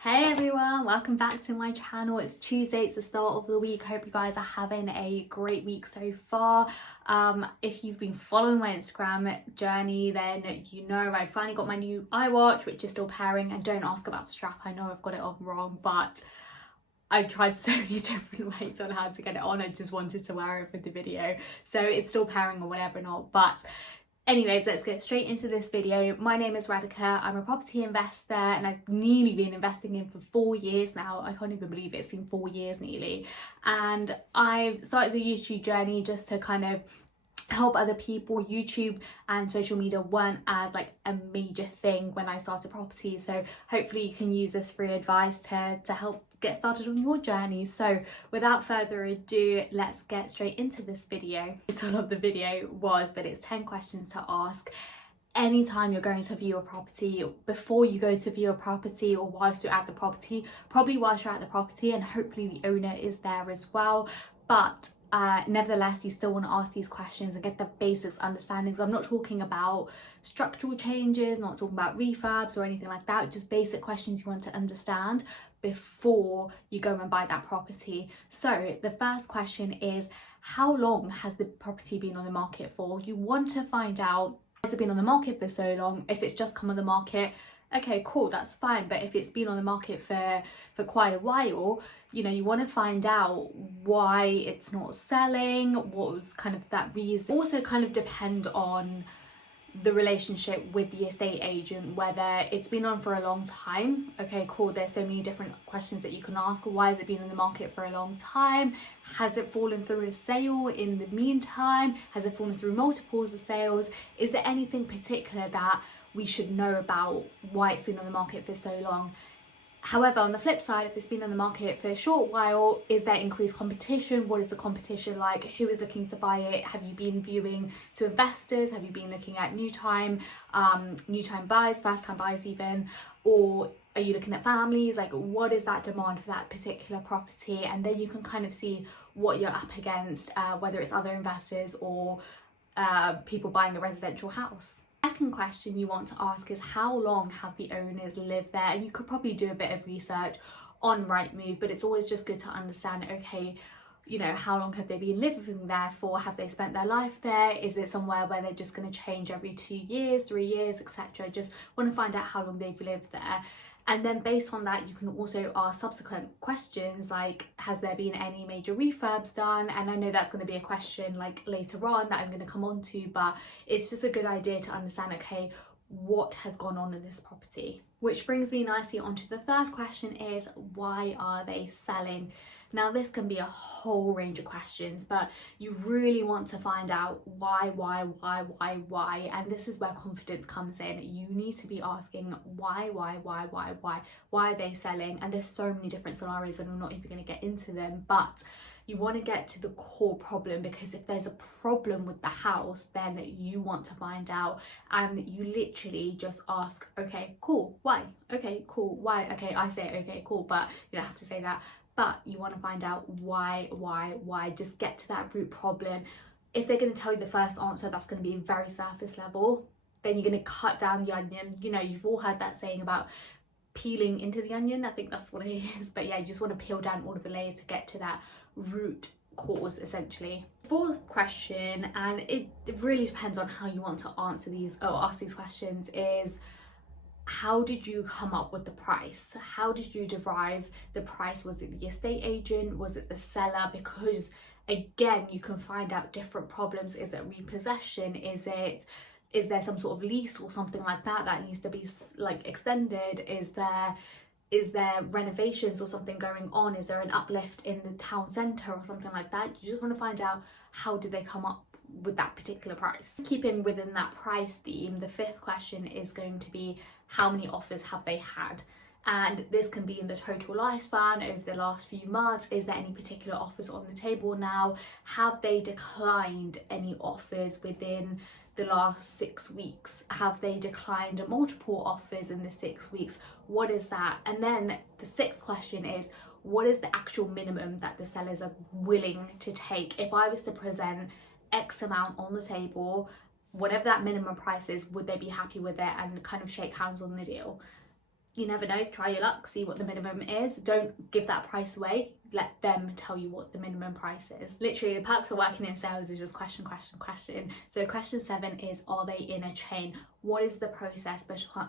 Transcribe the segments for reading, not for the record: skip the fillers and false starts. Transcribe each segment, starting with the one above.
Hey everyone, welcome back to my channel. It's Tuesday, it's the start of the week. Hope you guys are having a great week so far. If you've been following my Instagram journey, then you know I finally got my new iWatch, which is still pairing. And don't ask about the strap, I know I've got it on wrong, but I tried so many different ways on how to get it on. I just wanted to wear it for the video, so it's still pairing or whatever not. But anyways, let's get straight into this video. My name is Radhika. I'm a property investor and I've nearly been investing in for 4 years now. I can't even believe it's been 4 years nearly. And I've started the YouTube journey just to kind of help other people. YouTube and social media weren't as like a major thing when I started property, so hopefully you can use this free advice to help get started on your journey. So without further ado, let's get straight into this video. The title of the video was, but it's 10 questions to ask anytime you're going to view a property, before you go to view a property, or whilst you're at the property, probably whilst you're at the property, and hopefully the owner is there as well. But nevertheless, you still want to ask these questions and get the basics understanding. So I'm not talking about structural changes, not talking about refurbs or anything like that, just basic questions you want to understand before you go and buy that property. So the first question is, how long has the property been on the market for? You want to find out, has it been on the market for so long? If it's just come on the market, okay, cool, that's fine. But if it's been on the market for quite a while, you know, you want to find out why it's not selling, what was kind of that reason. Also kind of depend on the relationship with the estate agent, whether it's been on for a long time. Okay, cool, there's so many different questions that you can ask. Why has it been in the market for a long time? Has it fallen through a sale in the meantime? Has it fallen through multiples of sales? Is there anything particular that we should know about why it's been on the market for so long? However, on the flip side, if it's been on the market for a short while, is there increased competition? What is the competition like? Who is looking to buy it? Have you been viewing to investors? Have you been looking at new time buyers, first time buyers even? Or are you looking at families? Like, what is that demand for that particular property? And then you can kind of see what you're up against, whether it's other investors or people buying a residential house. Second question you want to ask is, how long have the owners lived there? And you could probably do a bit of research on Rightmove, but it's always just good to understand, okay, you know, how long have they been living there for? Have they spent their life there? Is it somewhere where they're just going to change every 2 years, 3 years, etc.? Just want to find out how long they've lived there. And then based on that, you can also ask subsequent questions like, has there been any major refurbs done? And I know that's going to be a question like later on that I'm going to come on to, but it's just a good idea to understand, okay, what has gone on in this property? Which brings me nicely onto the third question is, why are they selling? Now this can be a whole range of questions, but you really want to find out why, and this is where confidence comes in. You need to be asking why are they selling? And there's so many different scenarios and I'm not even going to get into them, but you want to get to the core problem, because if there's a problem with the house, then you want to find out, and you literally just ask, okay, cool, why? Okay, cool, why? Okay, I say okay, cool, but you don't have to say that. But you want to find out why, just get to that root problem. If they're going to tell you the first answer, that's going to be very surface level. Then you're going to cut down the onion. You know, you've all heard that saying about peeling into the onion. I think that's what it is. But yeah, you just want to peel down all of the layers to get to that root cause, essentially. Fourth question, and it really depends on how you want to answer these or ask these questions, is, how did you come up with the price? How did you derive the price? Was it the estate agent? Was it the seller? Because again, you can find out different problems. Is it repossession? Is there some sort of lease or something like that needs to be like extended? Is there renovations or something going on? Is there an uplift in the town centre or something like that? You just want to find out, how did they come up with that particular price? Keeping within that price theme, the fifth question is going to be, how many offers have they had? And this can be in the total lifespan over the last few months. Is there any particular offers on the table now? Have they declined any offers within the last 6 weeks? Have they declined multiple offers in the 6 weeks? What is that? And then the sixth question is, what is the actual minimum that the sellers are willing to take? If I was to present X amount on the table, whatever that minimum price is, would they be happy with it and kind of shake hands on the deal? you never know, try your luck, see what the minimum is. Don't give that price away, let them tell you what the minimum price is. Literally, the perks of working in sales is just question. So question 7 is, are they in a chain? What is the process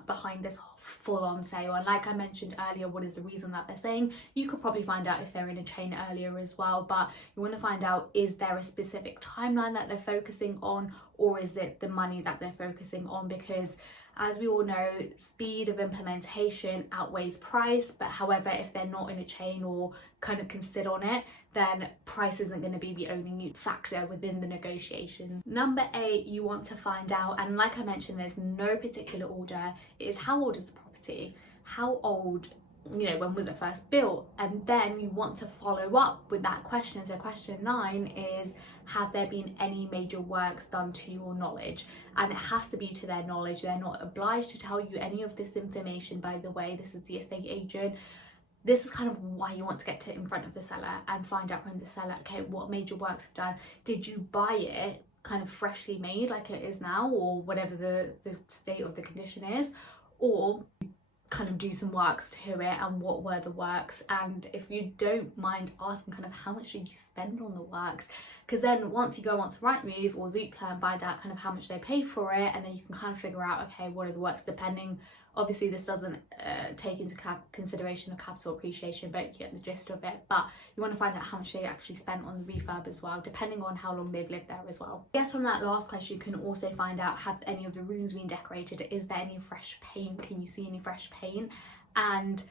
behind this full-on sale? And like I mentioned earlier, what is the reason that they're saying? You could probably find out if they're in a chain earlier as well, but you want to find out, is there a specific timeline that they're focusing on, or is it the money that they're focusing on? Because as we all know, speed of implementation outweighs price, but however, if they're not in a chain or kind of can sit on it, then price isn't going to be the only factor within the negotiations. Number 8, you want to find out, and like I mentioned, there's no particular order, is how old is the property? How old, you know, when was it first built? And then you want to follow up with that question. So question 9 is, have there been any major works done to your knowledge? And it has to be to their knowledge. They're not obliged to tell you any of this information. By the way, this is the estate agent. This is kind of why you want to get in front of the seller and find out from the seller, okay, what major works have done? Did you buy it kind of freshly made like it is now, or whatever the state of the condition is, or kind of do some works to it, and what were the works? And if you don't mind asking kind of how much did you spend on the works, because then once you go onto Rightmove or Zoopla and find out kind of how much they paid for it, and then you can kind of figure out, okay, what are the works, depending, obviously this doesn't take into consideration of capital appreciation, but you get the gist of it. But you want to find out how much they actually spent on the refurb as well, depending on how long they've lived there as well. I guess from that last question, you can also find out, have any of the rooms been decorated? Is there any fresh paint? Can you see any fresh paint? And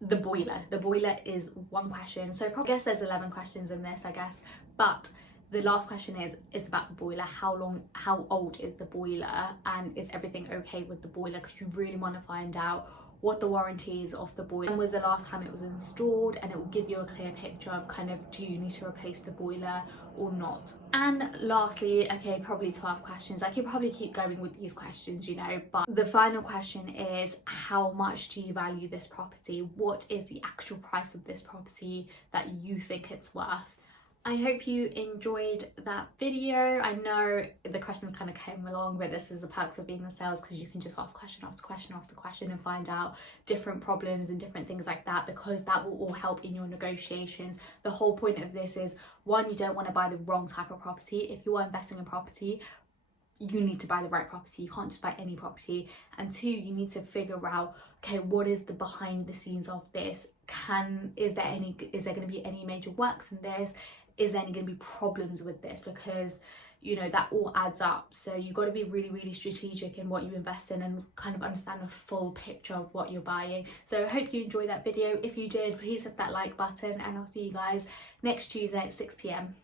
the boiler is one question. So I guess there's 11 questions in this, I guess, but the last question is about the boiler. How old is the boiler, and is everything okay with the boiler? Because you really want to find out what the warranty is of the boiler, when was the last time it was installed, and it will give you a clear picture of kind of, do you need to replace the boiler or not? And lastly, okay, probably 12 questions. I could probably keep going with these questions, you know, but the final question is, how much do you value this property? What is the actual price of this property that you think it's worth? I hope you enjoyed that video. I know the questions kind of came along, but this is the perks of being in sales, because you can just ask question after question after question and find out different problems and different things like that, because that will all help in your negotiations. The whole point of this is, one, you don't want to buy the wrong type of property. If you are investing in property, you need to buy the right property. You can't just buy any property. And 2, you need to figure out, okay, what is the behind the scenes of this? Is there going to be any major works in this? Is there going to be problems with this? Because, you know, that all adds up. So you've got to be really, really strategic in what you invest in and kind of understand the full picture of what you're buying. So I hope you enjoyed that video. If you did, please hit that like button, and I'll see you guys next Tuesday at 6 p.m.